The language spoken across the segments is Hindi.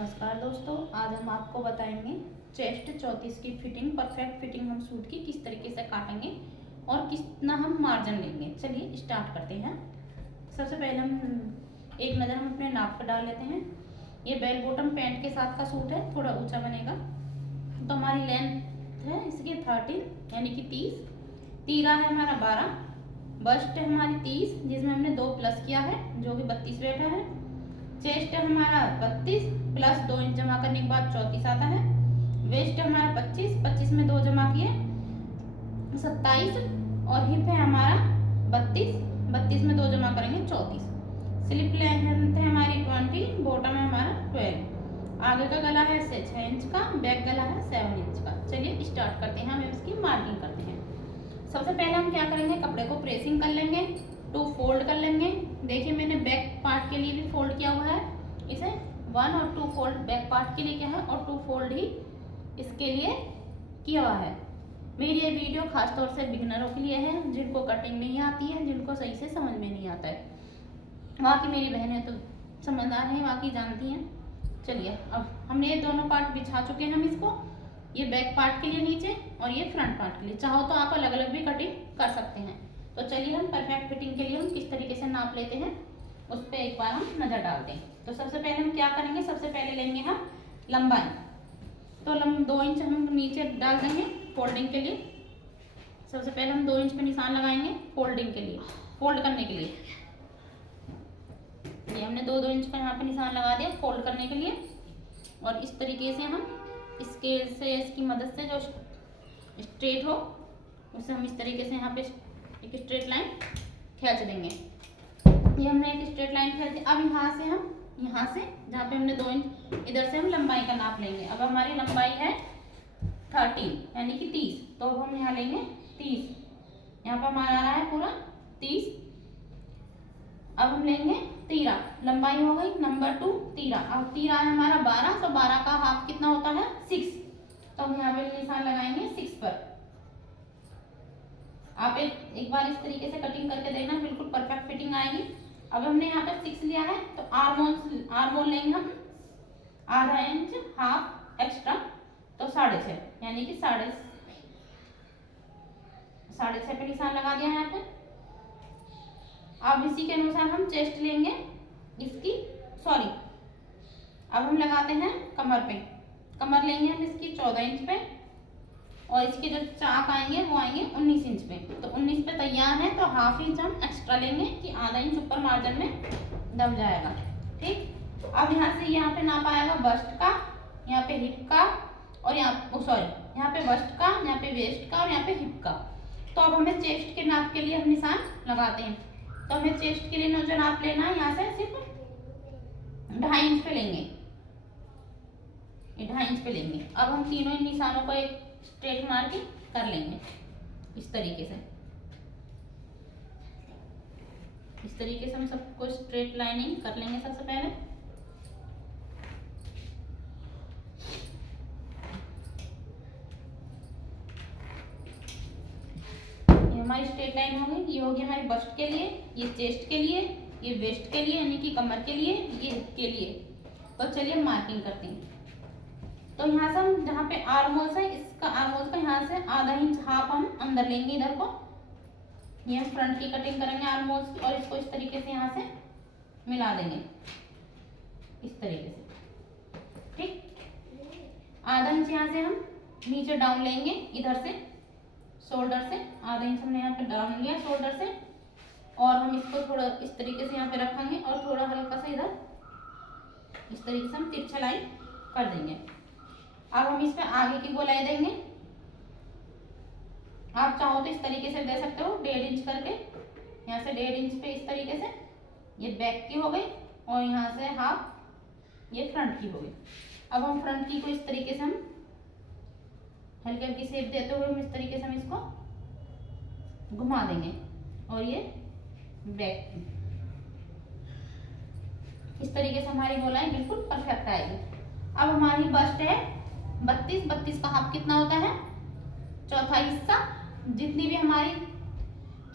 नमस्कार दोस्तों, आज हम आपको बताएंगे चेस्ट 34 की फिटिंग, परफेक्ट फिटिंग हम सूट की किस तरीके से काटेंगे और कितना हम मार्जिन लेंगे। चलिए स्टार्ट करते हैं। सबसे पहले हम एक नज़र हम अपने नाप पर डाल लेते हैं। ये बेल बॉटम पैंट के साथ का सूट है, थोड़ा ऊंचा बनेगा। तो हमारी लेंथ है इसकी 30 यानी कि 30, तीरा है हमारा 12, बस्ट है हमारी 30 जिसमें हमने 2 प्लस किया है जो कि 32 बैठा है। चेस्ट हमारा 32 प्लस 2 इंच जमा करने के बाद 34 आता है। वेस्ट हमारा 25, 25 में 2 जमा किए 27 और हिप है हमारा 32, 32 में 2 जमा करेंगे 34। स्लिप लेंथ है हमारी 20, बॉटम है हमारा 12। आगे का गला है 6 इंच का, बैक गला है 7 इंच का। चलिए स्टार्ट करते हैं, हम इसकी मार्किंग करते हैं। सबसे पहले हम क्या करेंगे, कपड़े को प्रेसिंग कर लेंगे, 2 फोल्ड कर लेंगे। देखिए मैंने बैक पार्ट के लिए भी फोल्ड किया हुआ है, इसे 1 और 2 फोल्ड बैक पार्ट के लिए किया है और 2 फोल्ड ही इसके लिए किया हुआ है। मेरी ये वीडियो खास तौर से बिगिनरों के लिए है, जिनको कटिंग नहीं आती है, जिनको सही से समझ में नहीं आता है। बाकी मेरी बहनें तो समझदार हैं, बाकी जानती हैं। चलिए अब हमने ये दोनों पार्ट बिछा चुके हैं हम इसको, ये बैक पार्ट के लिए नीचे और ये फ्रंट पार्ट के लिए। चाहो तो आप अलग अलग भी कटिंग कर सकते हैं। तो चलिए हम परफेक्ट फिटिंग के लिए हम किस तरीके से नाप लेते हैं उस पर एक बार हम नज़र डालते हैं। तो सबसे पहले हम क्या करेंगे, सबसे पहले लेंगे हम लंबाई। तो 2 इंच हम नीचे डाल देंगे फोल्डिंग के लिए। सबसे पहले हम 2 इंच पे निशान लगाएंगे फोल्डिंग के लिए, फोल्ड करने के लिए। ये हमने 2-2 इंच का यहाँ पे निशान लगा दिया फोल्ड करने के लिए। और इस तरीके से हम स्केल से इसकी मदद से जो स्ट्रेट हो उसे हम इस तरीके से यहाँ पे एक स्ट्रेट लाइन खींच देंगे। ये हमने एक स्ट्रेट लाइन खींच दी। अब यहाँ से जहाँ पे हमने 2 इंच, इधर से हम लंबाई का नाप लेंगे। अब हमारी लंबाई है 30 यानी कि 30, तो अब हम यहाँ लेंगे 30। यहाँ पर हमारा आ रहा है पूरा 30। अब हम लेंगे तीरा, लंबाई हो गई नंबर 2 तीरा। अब तीरा है हमारा 12, तो 12 का हाफ कितना होता है 6, तो हम यहाँ पे निशान लगाएंगे 6 पर। आप एक बार इस तरीके से कटिंग करके देखना, बिल्कुल परफेक्ट फिटिंग आएगी। अब हमने यहाँ पे 6 लिया है, तो आर्म लेंगे हम आधा इंच हाफ एक्स्ट्रा, तो 6.5 यानी कि 6.5 पे निशान लगा दिया है यहाँ पे। अब इसी के अनुसार हम चेस्ट लेंगे इसकी, अब हम लगाते हैं कमर पे। कमर लेंगे हम इसकी 14 इंच पे और इसके जो चाक आएंगे वो आएंगे 19 इंच पे। तो 19 पे तैयार है, तो हाफ इंच हम एक्स्ट्रा लेंगे कि आधा इंच ऊपर मार्जिन में दब जाएगा। ठीक, अब यहाँ से यहाँ पे नाप आएगा बस्ट का, यहाँ पे हिप का और यहाँ पे बस्ट का, यहाँ पे वेस्ट का और यहाँ पे हिप का। तो अब हमें चेस्ट के नाप के लिए हम निशान लगाते हैं। तो हमें चेस्ट के लिए जो नाप लेना है, यहाँ से सिर्फ 2.5 इंच पे लेंगे, 2.5 इंच पे लेंगे। अब हम तीनों इन निशानों को एक स्ट्रेट मार्किंग कर लेंगे इस तरीके से। इस तरीके से हम सबको स्ट्रेट लाइनिंग कर लेंगे। सबसे पहले ये हमारी स्ट्रेट लाइन होगी, ये होगी हमारी बस्ट के लिए, ये चेस्ट के लिए, ये वेस्ट के लिए यानी कि कमर के लिए, ये हिप के लिए। तो चलिए मार्किंग करते हैं। तो यहाँ से हम जहाँ पे आर्मोल्स है, इसका आर्मोल्स का यहाँ से आधा इंच हाफ हम अंदर लेंगे इधर को। ये हम फ्रंट की कटिंग करेंगे आर्मोल्स की, और इसको इस तरीके से यहाँ से मिला देंगे इस तरीके से। ठीक, आधा इंच यहाँ से हम नीचे डाउन लेंगे, इधर से शोल्डर से आधा इंच हमने यहाँ पे डाउन लिया शोल्डर से, और हम इसको थोड़ा इस तरीके से यहाँ पे रखेंगे और थोड़ा हल्का सा इधर इस तरीके से हम तिरछा लाइन कर देंगे। अब हम इस पे आगे की गोलाई देंगे। आप चाहो तो इस तरीके से दे सकते हो 1.5 इंच करके, यहाँ से 1.5 इंच पे इस तरीके से। ये बैक की हो गई और यहाँ से हाफ ये फ्रंट की हो गई। अब हम फ्रंट की को इस तरीके से हम हल्की हल्की शेप देते हुए हम इस तरीके से हम इसको घुमा देंगे, और ये बैक इस तरीके से हमारी गोलाई बिल्कुल परफेक्ट आएगी। अब हमारी बस्ट है 32 का हाफ कितना होता है, चौथा हिस्सा। जितनी भी हमारी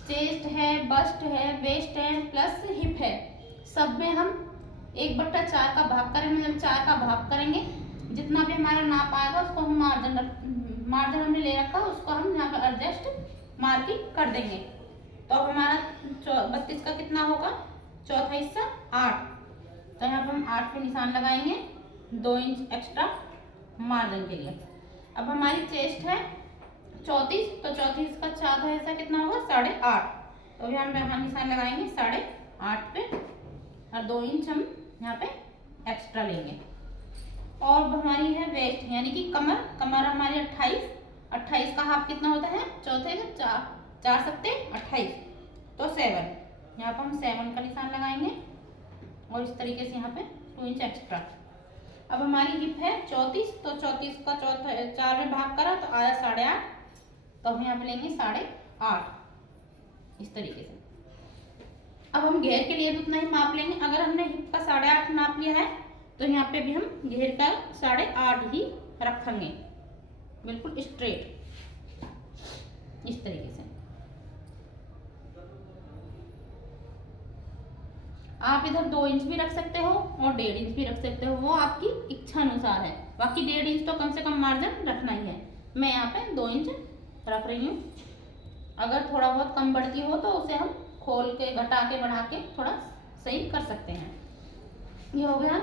चेस्ट है, बस्ट है, वेस्ट है प्लस हिप है, सब में हम 1/4 का भाग करें, मतलब 4 का भाग करेंगे। जितना भी हमारा नाप आएगा उसको हम मार्जिन हमने ले रखा है उसको हम यहाँ पे एडजस्ट मार्किंग कर देंगे। तो अब हमारा 32 का कितना होगा, चौथा हिस्सा 8। तो यहाँ पे हम 8 पे निशान लगाएंगे 2 इंच एक्स्ट्रा मार्जिन के लिए। अब हमारी चेस्ट है 34, तो 34 का चौथा हिस्सा कितना होगा 8.5। तो अभी हम यहाँ निशान लगाएंगे 8.5 पे और 2 इंच हम यहाँ पे एक्स्ट्रा लेंगे। और हमारी है वेस्ट यानी कि कमर हमारी 28 का हाफ कितना होता है, चौथे का 4 सत्ते 28, तो 7। यहाँ पर हम 7 का निशान लगाएंगे और इस तरीके से यहाँ पे 2 इंच एक्स्ट्रा। अब हमारी हिप है 34, तो 34 का चौथा 4 में भाग करा तो आया 8.5, तो हम यहाँ पे लेंगे 8.5 इस तरीके से। अब हम घेर के लिए भी उतना ही माप लेंगे। अगर हमने हिप का 8.5 नाप लिया है तो यहाँ पे भी हम घेर का 8.5 ही रखेंगे, बिल्कुल स्ट्रेट इस तरीके से। आप इधर 2 इंच भी रख सकते हो और 1.5 इंच भी रख सकते हो, वो आपकी इच्छा अनुसार है। बाकी 1.5 इंच तो कम से कम मार्जिन रखना ही है। मैं यहाँ पे 2 इंच रख रही हूँ। अगर थोड़ा बहुत कम बढ़ती हो तो उसे हम खोल के घटा के बढ़ा के थोड़ा सही कर सकते हैं। ये हो गया।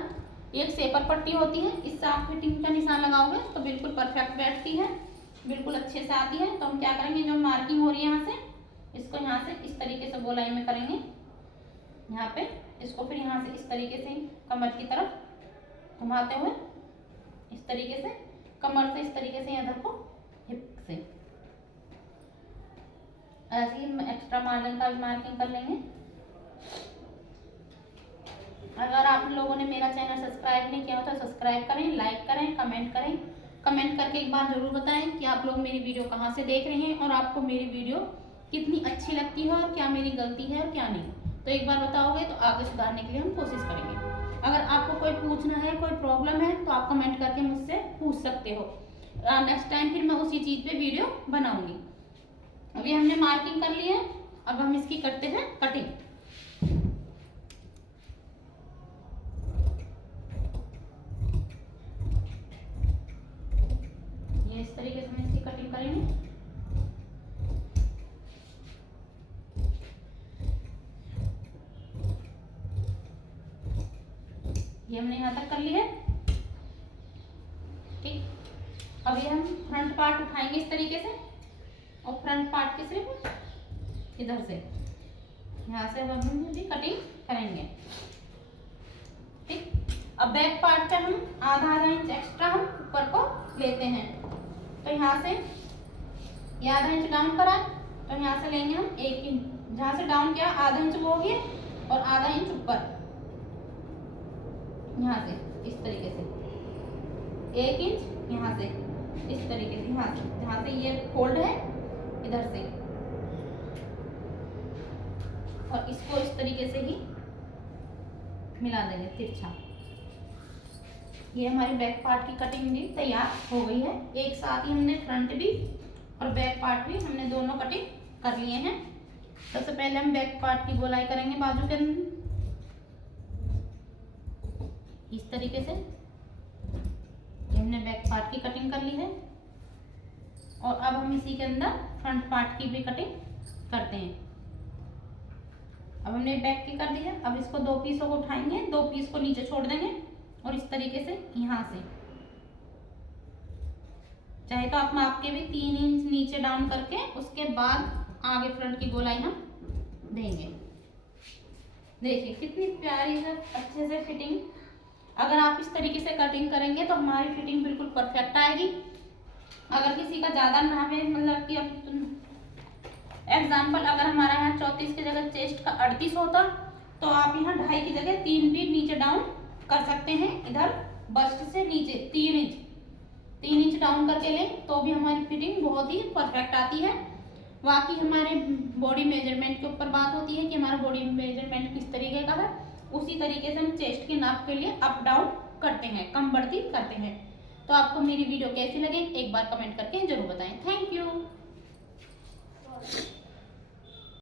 एक सेपर पट्टी होती है, इससे आप फिटिंग का निशान लगाओगे तो बिल्कुल परफेक्ट बैठती है, बिल्कुल अच्छे से आती है। तो हम क्या करेंगे, जो मार्किंग हो रही है यहाँ से, इसको यहाँ से इस तरीके से गोलाई में करेंगे यहाँ पे, इसको फिर यहाँ से इस तरीके से कमर की तरफ घुमाते हुए इस तरीके से कमर से इस तरीके से इधर को हिप से ऐसे ही एक्स्ट्रा मार्जिन का भी मार्किंग कर लेंगे। अगर आप लोगों ने मेरा चैनल सब्सक्राइब नहीं किया हो तो सब्सक्राइब करें, लाइक करें, कमेंट करें। कमेंट करके एक बार जरूर बताएं कि आप लोग मेरी वीडियो कहाँ से देख रहे हैं और आपको मेरी वीडियो कितनी अच्छी लगती है और क्या मेरी गलती है और क्या नहीं। तो एक बार बताओगे तो आगे सुधारने के लिए हम कोशिश करेंगे। अगर आपको कोई पूछना है, कोई प्रॉब्लम है तो आप कमेंट करके मुझसे पूछ सकते हो। नेक्स्ट टाइम फिर मैं उसी चीज़ पे वीडियो बनाऊंगी। अभी हमने मार्किंग कर ली है, अब हम इसकी करते हैं कटिंग। ये इस तरीके से हम इसकी कटिंग करेंगे। ये हमने यहाँ तक कर ली है, ठीक। अभी हम फ्रंट पार्ट उठाएंगे इस तरीके से और फ्रंट पार्ट की सिर्फ इधर से यहाँ से हम भी कटिंग करेंगे, ठीक। अब बैक पार्ट पे हम आधा इंच एक्स्ट्रा हम ऊपर को लेते हैं। तो यहाँ से ये आधा इंच डाउन करा तो यहाँ से लेंगे हम 1 इंच, जहाँ से डाउन किया आधा इंच वो हो गया और आधा इंच ऊपर यहाँ से इस तरीके से 1 इंच यहाँ से इस तरीके से, यहाँ से जहाँ से ये फोल्ड है इधर से, और इसको इस तरीके से ही मिला देंगे तिरछा। ये हमारी बैक पार्ट की कटिंग भी तैयार हो गई है। एक साथ ही हमने फ्रंट भी और बैक पार्ट भी हमने दोनों कटिंग कर लिए हैं। सबसे पहले हम बैक पार्ट की गोलाई करेंगे बाजू के अंदर इस तरीके से। हमने बैक पार्ट की कटिंग कर ली है और अब हम इसी के अंदर फ्रंट पार्ट की भी कटिंग करते हैं। अब हमने बैक की कर दी है। अब इसको 2 पीसों को उठाएंगे, 2 पीस को नीचे छोड़ देंगे और इस तरीके से यहाँ से, चाहे तो आप माप के भी 3 इंच नीचे डाउन करके उसके बाद आगे फ्रंट की गोलाई हम देंगे। देखिए कितनी प्यारी है, अच्छे से फिटिंग। अगर आप इस तरीके से कटिंग करेंगे तो हमारी फिटिंग बिल्कुल परफेक्ट आएगी। अगर किसी का ज़्यादा ना है, मतलब कि एग्जाम्पल अगर हमारा यहाँ 34 की जगह चेस्ट का 38 होता तो आप यहाँ 2.5 की जगह 3 भी नीचे डाउन कर सकते हैं। इधर बस्ट से नीचे 3 इंच डाउन करके लें तो भी हमारी फिटिंग बहुत ही परफेक्ट आती है। बाकी हमारे बॉडी मेजरमेंट के ऊपर बात होती है कि हमारा बॉडी मेजरमेंट किस तरीके का है, उसी तरीके से हम चेस्ट के नाप के लिए अप डाउन करते हैं, कम बढ़ती करते हैं। तो आपको मेरी वीडियो कैसी लगे एक बार कमेंट करके जरूर बताएं। Thank you.